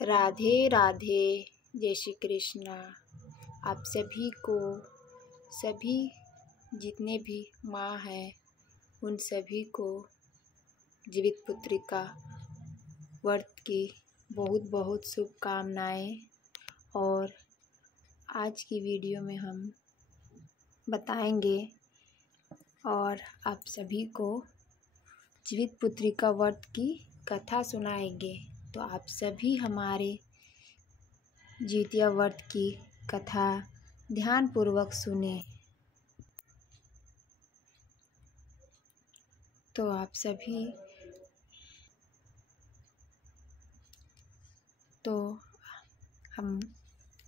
राधे राधे। जय श्री कृष्णा। आप सभी को, सभी जितने भी माँ हैं उन सभी को जीवित पुत्रिका व्रत की बहुत बहुत शुभकामनाएं। और आज की वीडियो में हम बताएंगे और आप सभी को जीवित पुत्रिका व्रत की कथा सुनाएंगे। तो आप सभी हमारे जितिया व्रत की कथा ध्यानपूर्वक सुने। तो आप सभी हम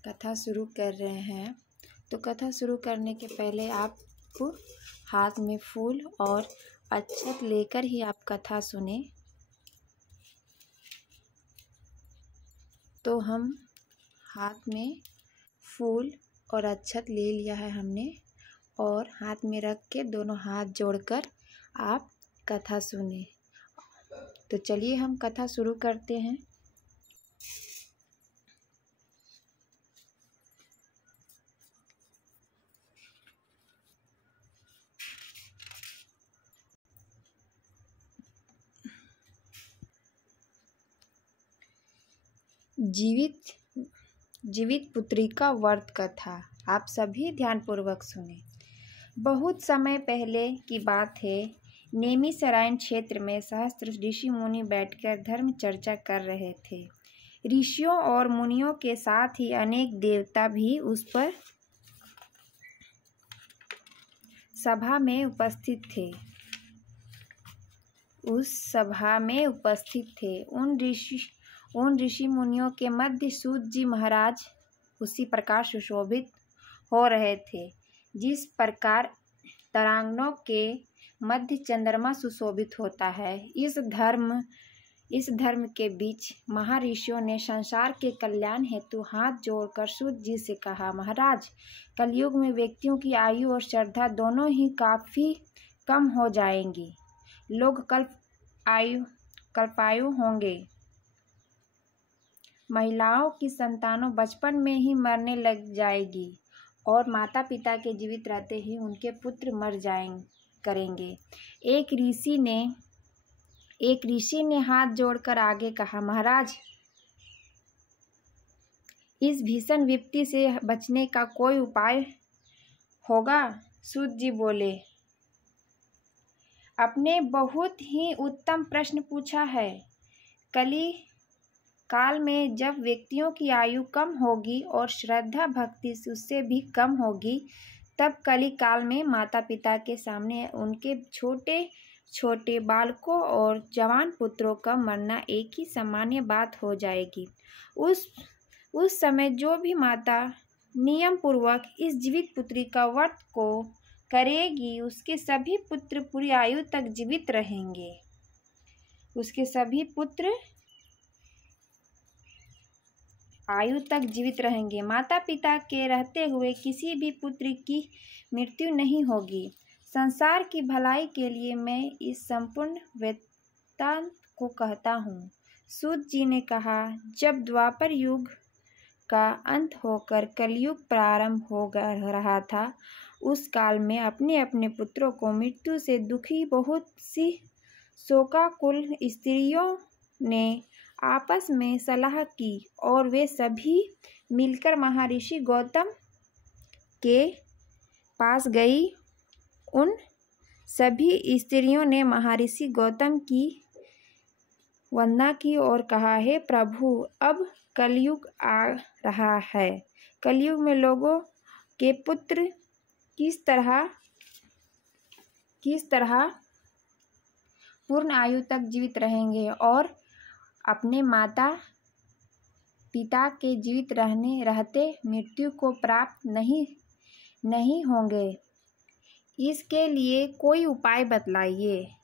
कथा शुरू कर रहे हैं। तो कथा शुरू करने के पहले आप हाथ में फूल और अक्षत लेकर ही आप कथा सुने। तो हम हाथ में फूल और अक्षत ले लिया है हमने, और हाथ में रख के दोनों हाथ जोड़कर आप कथा सुने। तो चलिए हम कथा शुरू करते हैं। जीवित पुत्रिका व्रत कथा आप सभी ध्यानपूर्वक सुने। बहुत समय पहले की बात है। नेमिसराइन क्षेत्र में सहस्त्र ऋषि मुनि बैठकर धर्म चर्चा कर रहे थे। ऋषियों और मुनियों के साथ ही अनेक देवता भी उस पर सभा में उपस्थित थे। उन ऋषि मुनियों के मध्य सूत जी महाराज उसी प्रकार सुशोभित हो रहे थे जिस प्रकार तारांगणों के मध्य चंद्रमा सुशोभित होता है। इस धर्म के बीच महर्षियों ने संसार के कल्याण हेतु हाथ जोड़कर सूत जी से कहा, महाराज, कलयुग में व्यक्तियों की आयु और श्रद्धा दोनों ही काफी कम हो जाएंगी। लोग कल्पायु होंगे। महिलाओं की संतानों बचपन में ही मरने लग जाएगी और माता पिता के जीवित रहते ही उनके पुत्र मर करेंगे। एक ऋषि ने हाथ जोड़कर आगे कहा, महाराज, इस भीषण विपत्ति से बचने का कोई उपाय होगा? सूत जी बोले, आपने बहुत ही उत्तम प्रश्न पूछा है। कली काल में जब व्यक्तियों की आयु कम होगी और श्रद्धा भक्ति उससे भी कम होगी, तब कली काल में माता पिता के सामने उनके छोटे छोटे बालकों और जवान पुत्रों का मरना एक ही सामान्य बात हो जाएगी। उस समय जो भी माता नियम पूर्वक इस जीवित पुत्री का व्रत को करेगी, उसके सभी पुत्र पूरी आयु तक जीवित रहेंगे। माता पिता के रहते हुए किसी भी पुत्र की मृत्यु नहीं होगी। संसार की भलाई के लिए मैं इस संपूर्ण वृत्तांत को कहता हूँ। सूत जी ने कहा, जब द्वापर युग का अंत होकर कलयुग प्रारंभ हो रहा था, उस काल में अपने अपने पुत्रों को मृत्यु से दुखी बहुत सी शोकाकुल स्त्रियों ने आपस में सलाह की और वे सभी मिलकर महर्षि गौतम के पास गई। उन सभी स्त्रियों ने महर्षि गौतम की वंदना की और कहा, हे प्रभु, अब कलयुग आ रहा है। कलयुग में लोगों के पुत्र किस तरह पूर्ण आयु तक जीवित रहेंगे और अपने माता पिता के जीवित रहते मृत्यु को प्राप्त नहीं होंगे। इसके लिए कोई उपाय बतलाइए।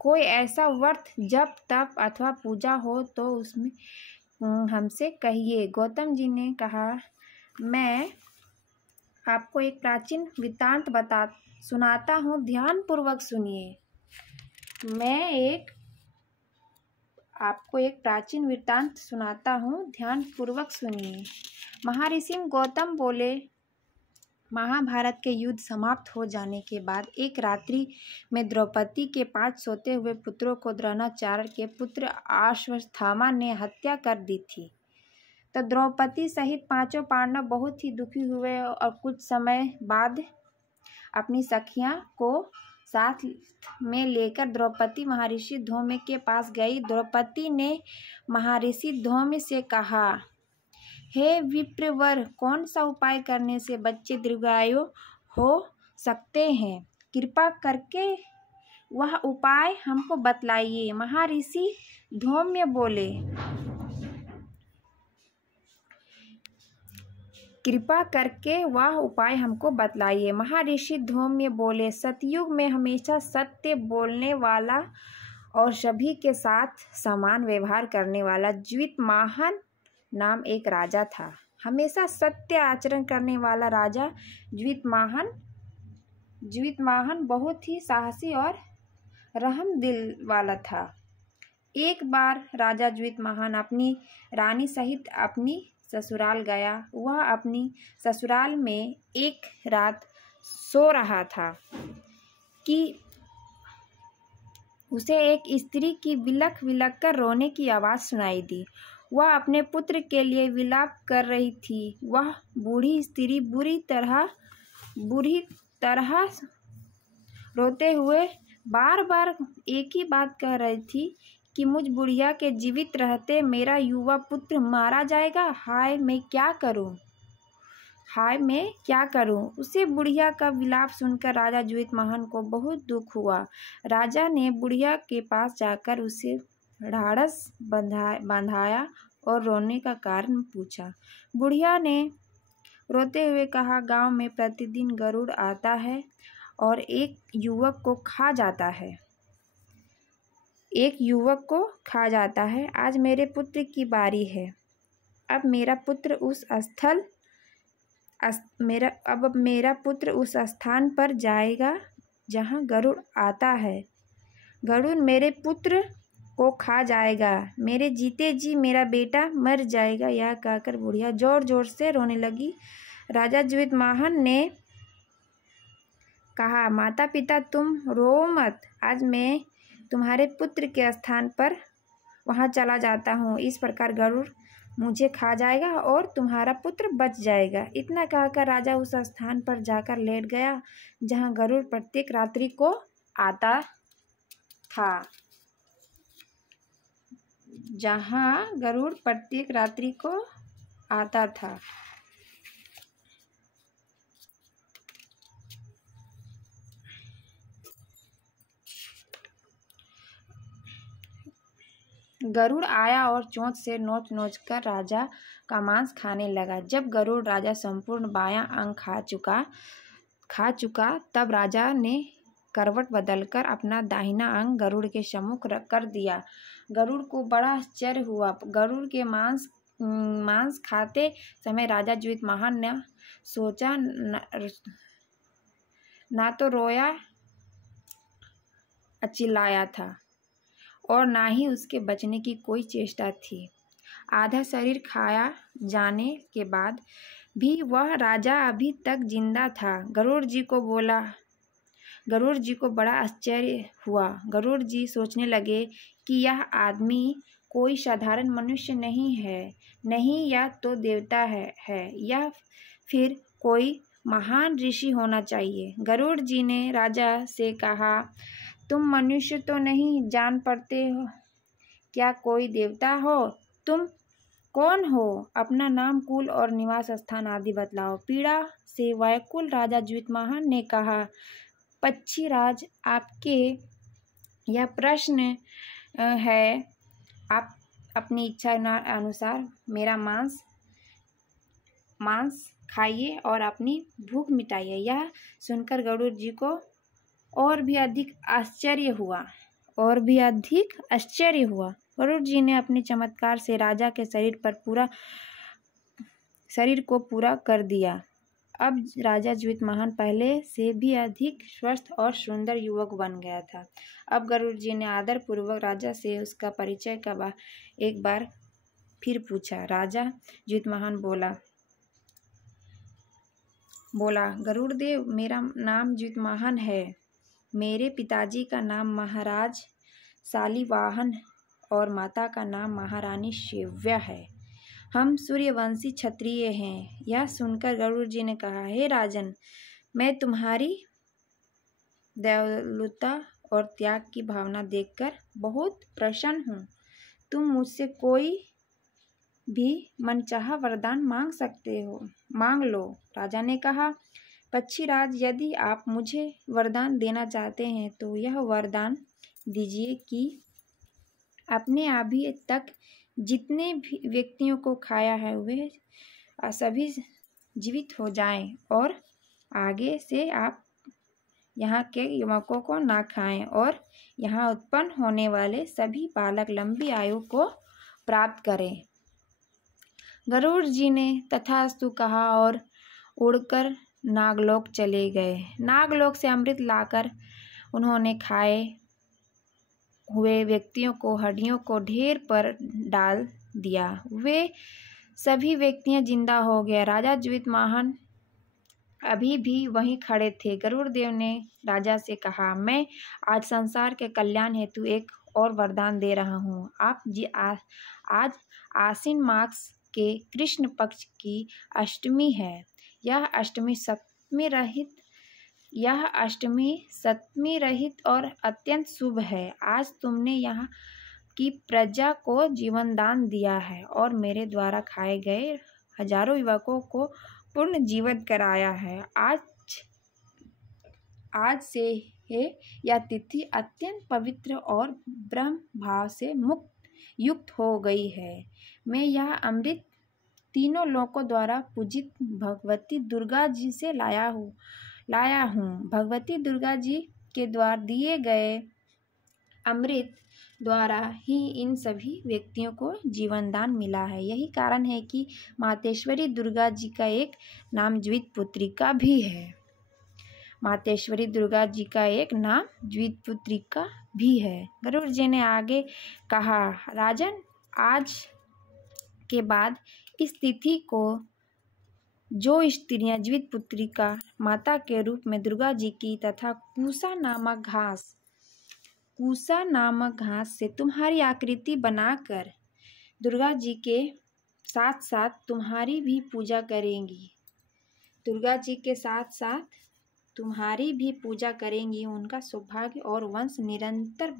कोई ऐसा व्रत, जप, तप अथवा पूजा हो तो उसमें हमसे कहिए। गौतम जी ने कहा, मैं आपको एक प्राचीन वृत्तांत सुनाता हूँ, ध्यान पूर्वक सुनिए। मैं एक आपको एक प्राचीन वृत्तांत सुनाता हूँ, ध्यान पूर्वक सुनिए। महर्षि गौतम बोले, महाभारत के युद्ध समाप्त हो जाने के बाद एक रात्रि में द्रौपदी के 5 सोते हुए पुत्रों को द्रोणाचार्य के पुत्र अश्वत्थामा ने हत्या कर दी थी। तो द्रौपदी सहित 5 पांडव बहुत ही दुखी हुए और कुछ समय बाद अपनी सखियां को साथ में लेकर द्रौपदी महर्षि धौम्य के पास गई। द्रौपदी ने महर्षि धौम्य से कहा, हे विप्रवर, कौन सा उपाय करने से बच्चे दीर्घायु हो सकते हैं? कृपा करके वह उपाय हमको बतलाइए। महर्षि धौम्य बोले, कृपा करके वह उपाय हमको बतलाइए। महर्षि धौम्य बोले, सतयुग में हमेशा सत्य बोलने वाला और सभी के साथ समान व्यवहार करने वाला ज्योतिर्माहन नाम एक राजा था। हमेशा सत्य आचरण करने वाला राजा ज्योतिर्माहन बहुत ही साहसी और रहम दिल वाला था। एक बार राजा ज्योतिर्माहन अपनी रानी सहित अपनी ससुराल गया। वह अपनी ससुराल में एक रात सो रहा था कि उसे एक स्त्री की विलख विलख कर रोने की आवाज़ सुनाई दी। वह अपने पुत्र के लिए विलाप कर रही थी। वह बूढ़ी स्त्री बुरी तरह रोते हुए बार बार एक ही बात कह रही थी कि मुझ बुढ़िया के जीवित रहते मेरा युवा पुत्र मारा जाएगा। हाय मैं क्या करूं? उसे बुढ़िया का विलाप सुनकर राजा ज्योतिर्माहन को बहुत दुख हुआ। राजा ने बुढ़िया के पास जाकर उसे ढाढ़स बंधाया और रोने का कारण पूछा। बुढ़िया ने रोते हुए कहा, गांव में प्रतिदिन गरुड़ आता है और एक युवक को खा जाता है। आज मेरे पुत्र की बारी है। अब मेरा पुत्र उस स्थान पर जाएगा जहां गरुड़ आता है। गरुड़ मेरे पुत्र को खा जाएगा। मेरे जीते जी मेरा बेटा मर जाएगा। यह कहकर बुढ़िया जोर जोर से रोने लगी। राजा ज्योतिर्माहन ने कहा, माता पिता तुम रो मत। आज मैं तुम्हारे पुत्र के स्थान पर वहां चला जाता हूँ। इस प्रकार गरुड़ मुझे खा जाएगा और तुम्हारा पुत्र बच जाएगा। इतना कहकर राजा उस स्थान पर जाकर लेट गया जहां गरुड़ प्रत्येक रात्रि को आता था। गरुड़ आया और चोंच से नोच कर राजा का मांस खाने लगा। जब गरुड़ राजा संपूर्ण बायां अंग खा चुका तब राजा ने करवट बदलकर अपना दाहिना अंग गरुड़ के सम्मुख कर दिया। गरुड़ को बड़ा आश्चर्य हुआ। गरुड़ के मांस खाते समय राजा ज्योतिर्माहन ने सोचा, ना तो रोया चिल्लाया था और ना ही उसके बचने की कोई चेष्टा थी। आधा शरीर खाया जाने के बाद भी वह राजा अभी तक जिंदा था। गरुड़ जी को बड़ा आश्चर्य हुआ। गरुड़ जी सोचने लगे कि यह आदमी कोई साधारण मनुष्य नहीं या तो देवता है या फिर कोई महान ऋषि होना चाहिए। गरुड़ जी ने राजा से कहा, तुम मनुष्य तो नहीं जान पड़ते हो, क्या कोई देवता हो? तुम कौन हो? अपना नाम, कुल और निवास स्थान आदि बतलाओ। पीड़ा से व्याकुल राजा ज्योतिर्माहन ने कहा, पक्षीराज, आपके यह प्रश्न है। आप अपनी इच्छा अनुसार मेरा मांस खाइए और अपनी भूख मिटाइए। यह सुनकर गरुड़ जी को और भी अधिक आश्चर्य हुआ। गरुड़ जी ने अपने चमत्कार से राजा के शरीर को पूरा कर दिया। अब राजा ज्योतिर्मोहन पहले से भी अधिक स्वस्थ और सुंदर युवक बन गया था। अब गरुड़ जी ने आदरपूर्वक राजा से उसका परिचय का एक बार फिर पूछा। राजा ज्योतिर्मोहन बोला, गरुड़ देव, मेरा नाम ज्योतिर्मोहन है। मेरे पिताजी का नाम महाराज शालिवाहन और माता का नाम महारानी शिव्या है। हम सूर्यवंशी क्षत्रिय हैं। यह सुनकर गरुड़ जी ने कहा, हे राजन, मैं तुम्हारी दयालुता और त्याग की भावना देखकर बहुत प्रसन्न हूँ। तुम मुझसे कोई भी मनचाहा वरदान मांग सकते हो, मांग लो। राजा ने कहा, पक्षीराज, यदि आप मुझे वरदान देना चाहते हैं तो यह वरदान दीजिए कि अपने अभी तक जितने भी व्यक्तियों को खाया है वे सभी जीवित हो जाएं और आगे से आप यहाँ के युवकों को ना खाएं और यहाँ उत्पन्न होने वाले सभी बालक लंबी आयु को प्राप्त करें। गरुड़ जी ने तथास्तु कहा और उड़कर नागलोक चले गए। नागलोक से अमृत लाकर उन्होंने खाए हुए व्यक्तियों को हड्डियों को ढेर पर डाल दिया। वे सभी व्यक्तियां जिंदा हो गए। राजा ज्योतिर्मोहन अभी भी वहीं खड़े थे। गरुड़ देव ने राजा से कहा, मैं आज संसार के कल्याण हेतु एक और वरदान दे रहा हूँ। आज आश्विन मास के कृष्ण पक्ष की अष्टमी है। यह अष्टमी सप्तमी रहित और अत्यंत शुभ है। आज तुमने यहाँ की प्रजा को जीवन दान दिया है और मेरे द्वारा खाए गए हजारों युवकों को पूर्ण जीवन कराया है। आज से यह तिथि अत्यंत पवित्र और ब्रह्म भाव से युक्त हो गई है। मैं यह अमृत तीनों लोकों द्वारा पूजित भगवती दुर्गा जी से लाया हूँ। भगवती दुर्गा जी के द्वारा दिए गए अमृत द्वारा ही इन सभी व्यक्तियों को जीवन दान मिला है। यही कारण है कि मातेश्वरी दुर्गा जी का एक नाम ज्योतिपुत्रिका भी है। मातेश्वरी दुर्गा जी का एक नाम ज्योतिपुत्रिका भी है। गरुड़ जी ने आगे कहा, राजन, आज के बाद इस तिथि को जो स्त्रियां ज्योतिपुत्रिका माता के रूप में दुर्गा जी की तथा कुसा नामक घास से तुम्हारी आकृति बनाकर दुर्गा जी के साथ साथ तुम्हारी भी पूजा करेंगी, उनका सौभाग्य और वंश निरंतर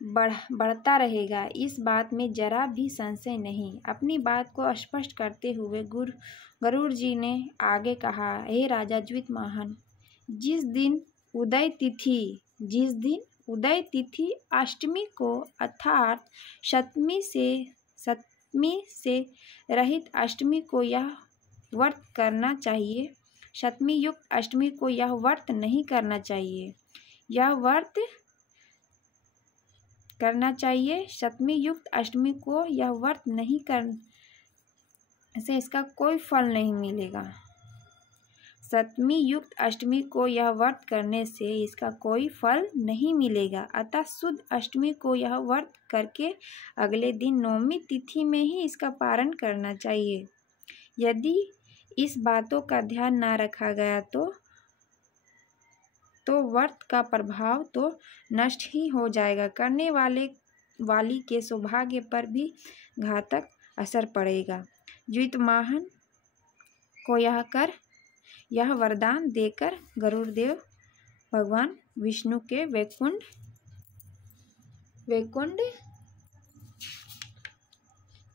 बढ़ता रहेगा। इस बात में जरा भी संशय नहीं। अपनी बात को स्पष्ट करते हुए गरुड़ जी ने आगे कहा, हे राजा ज्योतिर्मोहन, जिस दिन उदय तिथि अष्टमी को अर्थात सप्तमी से रहित अष्टमी को यह व्रत करना चाहिए। सप्तमी युक्त अष्टमी को यह व्रत नहीं करना चाहिए। सप्तमी युक्त अष्टमी को यह व्रत नहीं करने से इसका कोई फल नहीं मिलेगा। सप्तमी युक्त अष्टमी को यह व्रत करने से इसका कोई फल नहीं मिलेगा। अतः शुद्ध अष्टमी को यह व्रत करके अगले दिन नवमी तिथि में ही इसका पारण करना चाहिए। यदि इस बातों का ध्यान न रखा गया तो व्रत का प्रभाव तो नष्ट ही हो जाएगा, करने वाली के सौभाग्य पर भी घातक असर पड़ेगा। ज्योतिर्मोहन को यह वरदान देकर गरुड़ देव भगवान विष्णु के वैकुंठ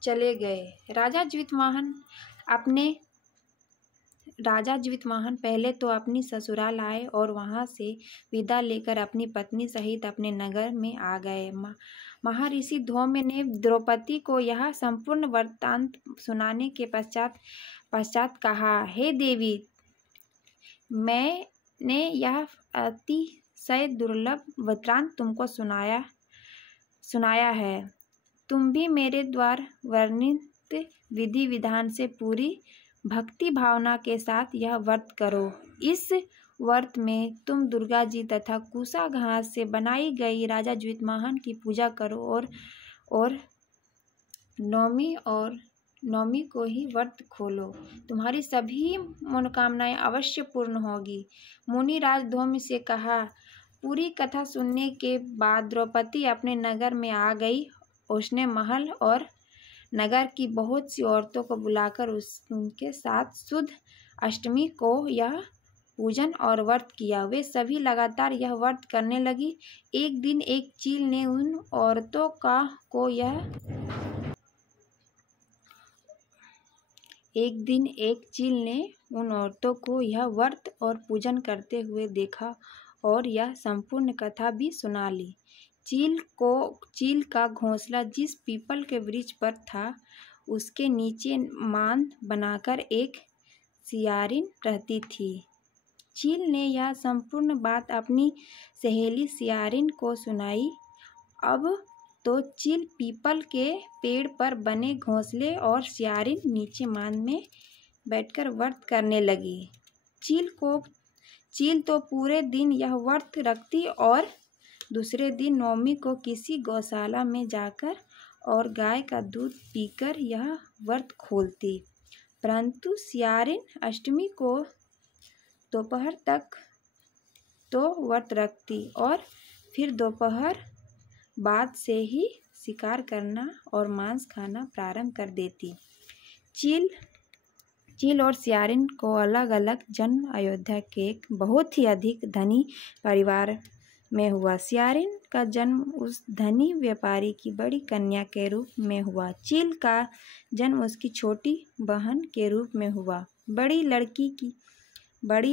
चले गए। राजा ज्योतिर्मोहन पहले तो अपनी ससुराल आए और वहां से विदा लेकर अपनी पत्नी सहित अपने नगर में आ गए। महर्षि धौम्य ने द्रौपदी को यह संपूर्ण वृत्तांत सुनाने के पश्चात कहा, हे देवी, मैंने यह अतिशय दुर्लभ वृत्तांत तुमको सुनाया है। तुम भी मेरे द्वारा वर्णित विधि विधान से पूरी भक्ति भावना के साथ यह व्रत करो। इस व्रत में तुम दुर्गा जी तथा कुसा घास से बनाई गई राजा ज्योतिर्मोहन की पूजा करो और नौमी को ही व्रत खोलो। तुम्हारी सभी मनोकामनाएं अवश्य पूर्ण होगी। मुनिराज धौम्य से कहा। पूरी कथा सुनने के बाद द्रौपदी अपने नगर में आ गई। उसने महल और नगर की बहुत सी औरतों को बुलाकर उनके साथ शुद्ध अष्टमी को यह पूजन और व्रत किया। वे सभी लगातार यह व्रत करने लगी। एक दिन एक चील ने उन औरतों को यह व्रत और पूजन करते हुए देखा और यह संपूर्ण कथा भी सुना ली। चील का घोंसला जिस पीपल के वृक्ष पर था, उसके नीचे मांद बनाकर एक सियारिन रहती थी। चील ने यह संपूर्ण बात अपनी सहेली सियारिन को सुनाई। अब तो चील पीपल के पेड़ पर बने घोंसले और सियारिन नीचे मांद में बैठकर व्रत करने लगी। चील तो पूरे दिन यह व्रत रखती और दूसरे दिन नौमी को किसी गौशाला में जाकर और गाय का दूध पीकर यह व्रत खोलती। परंतु सियारिन अष्टमी को दोपहर तक तो व्रत रखती और फिर दोपहर बाद से ही शिकार करना और मांस खाना प्रारंभ कर देती। चील और सियारिन को अलग अलग जन्म अयोध्या के एक बहुत ही अधिक धनी परिवार में हुआ। सियारिन का जन्म उस धनी व्यापारी की बड़ी कन्या के रूप में हुआ। चील का जन्म उसकी छोटी बहन के रूप में हुआ। बड़ी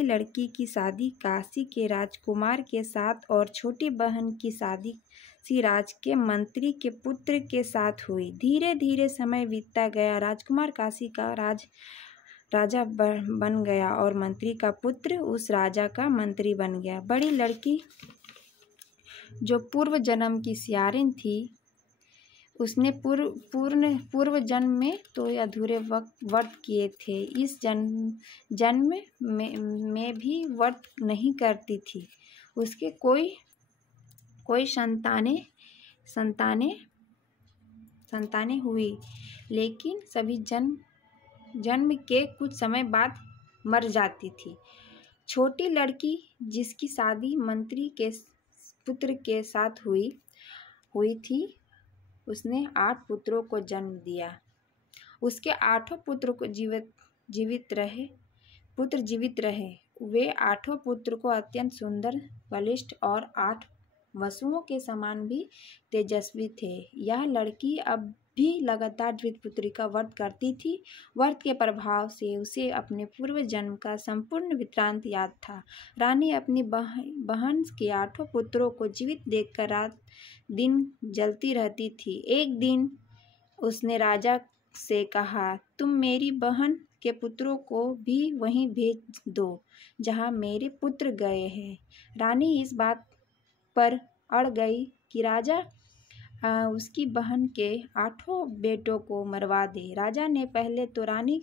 लड़की की शादी काशी के राजकुमार के साथ और छोटी बहन की शादी किसी राज के मंत्री के पुत्र के साथ हुई। धीरे धीरे समय बीतता गया। राजकुमार काशी का राजा बन गया और मंत्री का पुत्र उस राजा का मंत्री बन गया। बड़ी लड़की जो पूर्व जन्म की सियारिन थी, उसने पूर्व जन्म में तो अधूरे व्रत किए थे। इस जन्म में भी व्रत नहीं करती थी। उसके कोई संतानें हुई, लेकिन सभी जन्म के कुछ समय बाद मर जाती थी। छोटी लड़की जिसकी शादी मंत्री के पुत्र के साथ हुई थी, उसने 8 पुत्रों को जन्म दिया। उसके 8 पुत्र जीवित रहे। वे 8 पुत्र को अत्यंत सुंदर, बलिष्ठ और 8 वसुओं के समान भी तेजस्वी थे। यह लड़की अब भी लगातार द्विजपुत्री का व्रत करती थी। व्रत के प्रभाव से उसे अपने पूर्व जन्म का संपूर्ण वृत्तांत याद था। रानी अपनी बहन के 8 पुत्रों को जीवित देखकर रात दिन जलती रहती थी। एक दिन उसने राजा से कहा, तुम मेरी बहन के पुत्रों को भी वहीं भेज दो जहां मेरे पुत्र गए हैं। रानी इस बात पर अड़ गई कि राजा उसकी बहन के 8 बेटों को मरवा दे। राजा ने पहले तो रानी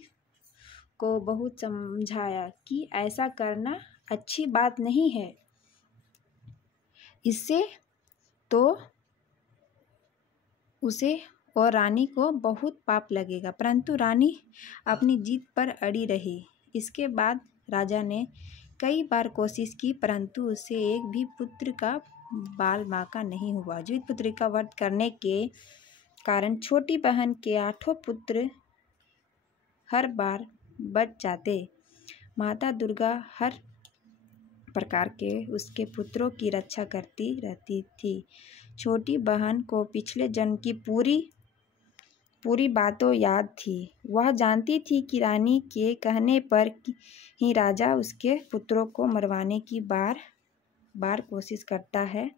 को बहुत समझाया कि ऐसा करना अच्छी बात नहीं है, इससे तो उसे और रानी को बहुत पाप लगेगा। परंतु रानी अपनी जीत पर अड़ी रही। इसके बाद राजा ने कई बार कोशिश की, परंतु उसे एक भी पुत्र का बाल बांका नहीं हुआ। द्विजपुत्री का व्रत करने के कारण छोटी बहन के 8 पुत्र हर बार बच जाते। माता दुर्गा हर प्रकार के उसके पुत्रों की रक्षा करती रहती थी। छोटी बहन को पिछले जन्म की पूरी बातों याद थी। वह जानती थी कि रानी के कहने पर ही राजा उसके पुत्रों को मरवाने की बार कोशिश करता है।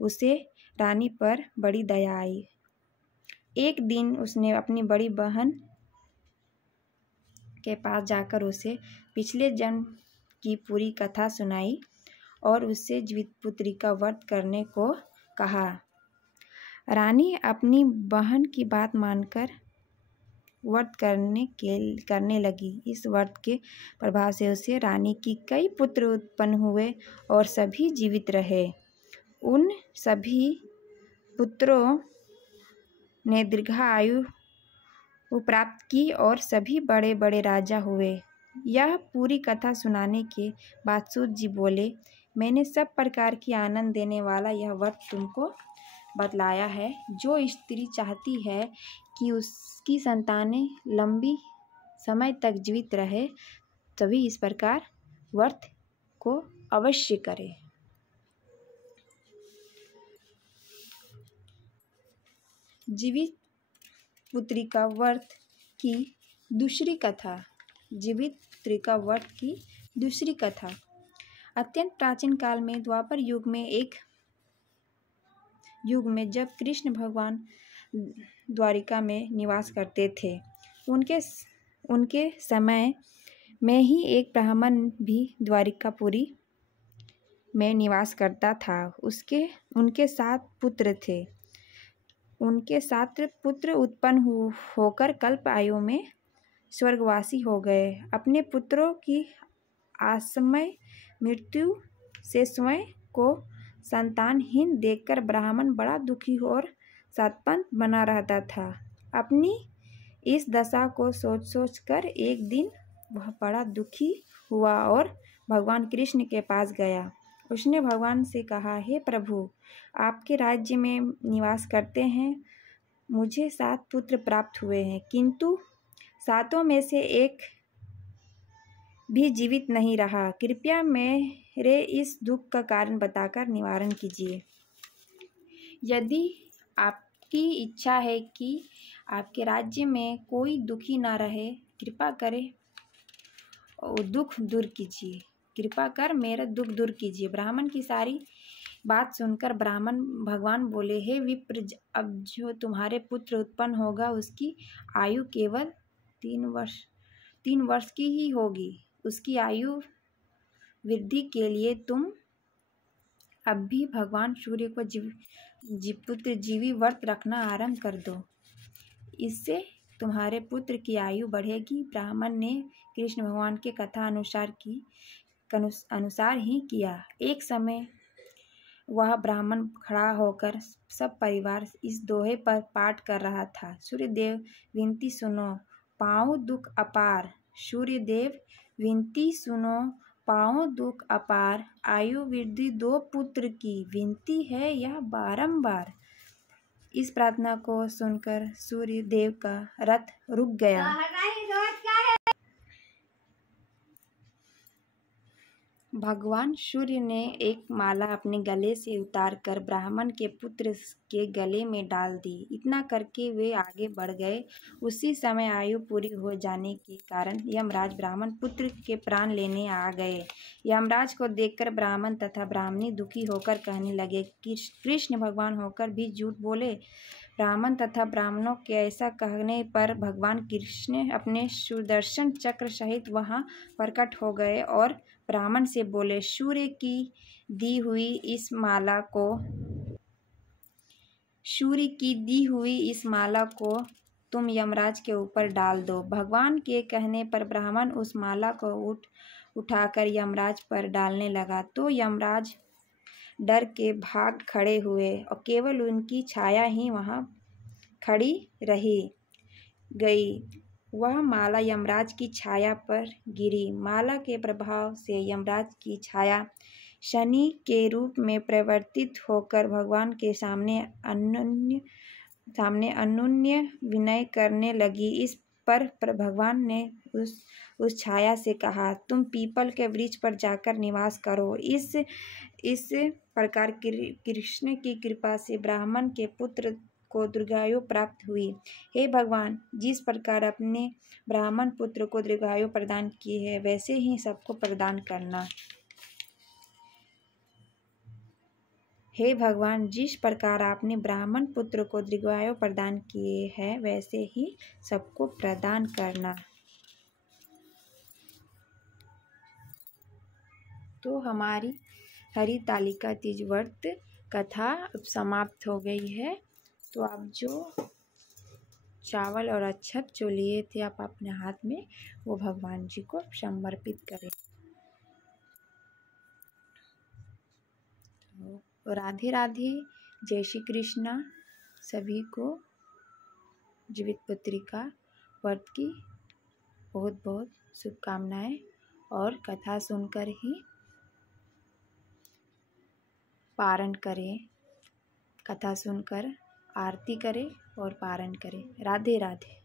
उसे रानी पर बड़ी दया आई। एक दिन उसने अपनी बड़ी बहन के पास जाकर उसे पिछले जन्म की पूरी कथा सुनाई और उससे द्विजपुत्री का व्रत करने को कहा। रानी अपनी बहन की बात मानकर व्रत करने लगी। इस व्रत के प्रभाव से उसे रानी की कई पुत्र उत्पन्न हुए और सभी जीवित रहे। उन सभी पुत्रों ने दीर्घायु प्राप्त की और सभी बड़े बड़े राजा हुए। यह पूरी कथा सुनाने के बाद सूत जी बोले, मैंने सब प्रकार की आनंद देने वाला यह व्रत तुमको बतलाया है। जो स्त्री चाहती है कि उसकी संतानें लंबी समय तक जीवित रहे, तभी इस प्रकार व्रत को अवश्य करे। जीवित पुत्री का व्रत की दूसरी कथा। जीवित पुत्री का व्रत की दूसरी कथा। अत्यंत प्राचीन काल में द्वापर युग में जब कृष्ण भगवान द्वारिका में निवास करते थे, उनके समय में ही एक ब्राह्मण भी द्वारिकापुरी में निवास करता था। उनके 7 पुत्र थे। उनके 7 पुत्र उत्पन्न होकर कल्प आयु में स्वर्गवासी हो गए। अपने पुत्रों की आसमय मृत्यु से स्वयं को संतानहीन देखकर ब्राह्मण बड़ा दुखी और संतप्त बना रहता था। अपनी इस दशा को सोच कर एक दिन वह बड़ा दुखी हुआ और भगवान कृष्ण के पास गया। उसने भगवान से कहा, हे प्रभु, आपके राज्य में निवास करते हैं। मुझे 7 पुत्र प्राप्त हुए हैं, किंतु 7 में से एक भी जीवित नहीं रहा। कृपया मेरे इस दुख का कारण बताकर निवारण कीजिए। यदि आपकी इच्छा है कि आपके राज्य में कोई दुखी न रहे, कृपा करें और दुख दूर कीजिए। कृपा कर मेरा दुख दूर कीजिए। ब्राह्मण की सारी बात सुनकर भगवान बोले, हे विप्र, अब जो तुम्हारे पुत्र उत्पन्न होगा उसकी आयु केवल 3 वर्ष की ही होगी। उसकी आयु वृद्धि के लिए तुम अब भी भगवान सूर्य को पुत्र जीवी व्रत रखना आरंभ कर दो। इससे तुम्हारे पुत्र की आयु बढ़ेगी। ब्राह्मण ने कृष्ण भगवान के कथा अनुसार ही किया। एक समय वह ब्राह्मण खड़ा होकर सब परिवार इस दोहे पर पाठ कर रहा था। सूर्यदेव विनती सुनो, पाऊँ दुख अपार। सूर्यदेव विनती सुनो, पाऊँ दुख अपार। आयु वृद्धि 2 पुत्र की, विनती है यह बारंबार। इस प्रार्थना को सुनकर सूर्यदेव का रथ रुक गया। भगवान सूर्य ने एक माला अपने गले से उतारकर ब्राह्मण के पुत्र के गले में डाल दी। इतना करके वे आगे बढ़ गए। उसी समय आयु पूरी हो जाने के कारण यमराज ब्राह्मण पुत्र के प्राण लेने आ गए। यमराज को देखकर ब्राह्मण तथा ब्राह्मणी दुखी होकर कहने लगे, कृष्ण भगवान होकर भी झूठ बोले। ब्राह्मण तथा ब्राह्मणों के ऐसा कहने पर भगवान कृष्ण अपने सुदर्शन चक्र सहित वहां प्रकट हो गए और ब्राह्मण से बोले, सूर्य की दी हुई इस माला को तुम यमराज के ऊपर डाल दो। भगवान के कहने पर ब्राह्मण उस माला को उठाकर यमराज पर डालने लगा तो यमराज डर के भाग खड़े हुए और केवल उनकी छाया ही वहां खड़ी रही गई। वह माला यमराज की छाया पर गिरी। माला के प्रभाव से यमराज की छाया शनि के रूप में परिवर्तित होकर भगवान के सामने अनुन्य विनय करने लगी। इस पर भगवान ने उस छाया से कहा, तुम पीपल के वृक्ष पर जाकर निवास करो। इस प्रकार कृष्ण की कृपा से ब्राह्मण के पुत्र को दीर्घायु प्राप्त हुई। हे भगवान, जिस प्रकार अपने ब्राह्मण पुत्र को दीर्घायु प्रदान की है, वैसे ही सबको प्रदान करना। हे भगवान, जिस प्रकार आपने ब्राह्मण पुत्र को दीर्घायु प्रदान किए हैं, वैसे ही सबको प्रदान करना। तो हमारी हरितालिका तीज व्रत कथा अब समाप्त हो गई है। तो आप जो चावल और अक्षत जो लिए थे आप अपने हाथ में, वो भगवान जी को समर्पित करें। तो राधे राधे, जय श्री कृष्णा। सभी को जीवित पुत्री का व्रत की बहुत बहुत शुभकामनाएं। और कथा सुनकर ही पारण करें, कथा सुनकर आरती करें और पारण करें। राधे राधे।